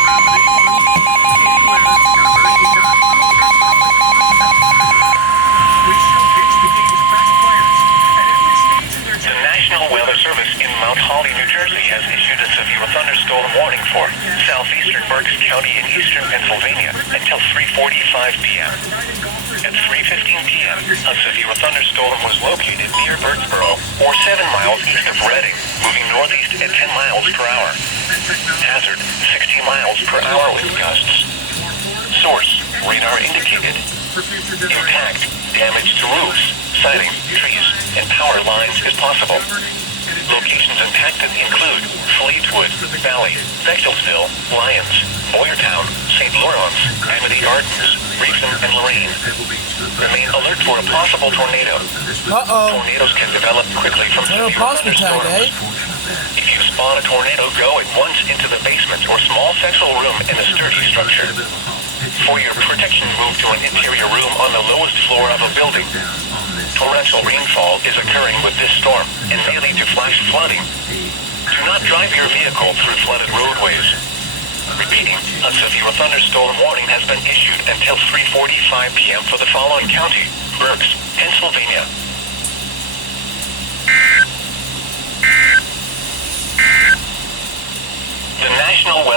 The National Weather Service in Mount Holly, New Jersey has issued a severe thunderstorm warning for southeastern Berks County in eastern Pennsylvania until 3:45 p.m. At 3:15 p.m., a severe thunderstorm was located near Birdsboro, or 7 miles east of Reading, moving northeast at 10 miles per hour. Hazard, 60 miles per hour wind gusts. Source, radar indicated. Impact, damage to roofs, siding, trees, and power lines is possible. Locations impacted include Fleetwood, Valley, Bechtelville, Lyons, Boyertown, St. Lawrence, Amity Gardens, Reefton, and Lorraine. Remain alert for a possible tornado. Tornadoes can develop quickly from severe thunderstorms. If you spot a tornado, go at once into the basement or small central room in a sturdy structure. For your protection, move to an interior room on the lowest floor of a building. Torrential rainfall is occurring with this storm and may lead to flash flooding. Do not drive your vehicle through flooded roadways. Repeating, a severe thunderstorm warning has been issued until 3:45 p.m. for the following county: Berks, Pennsylvania. The National Weather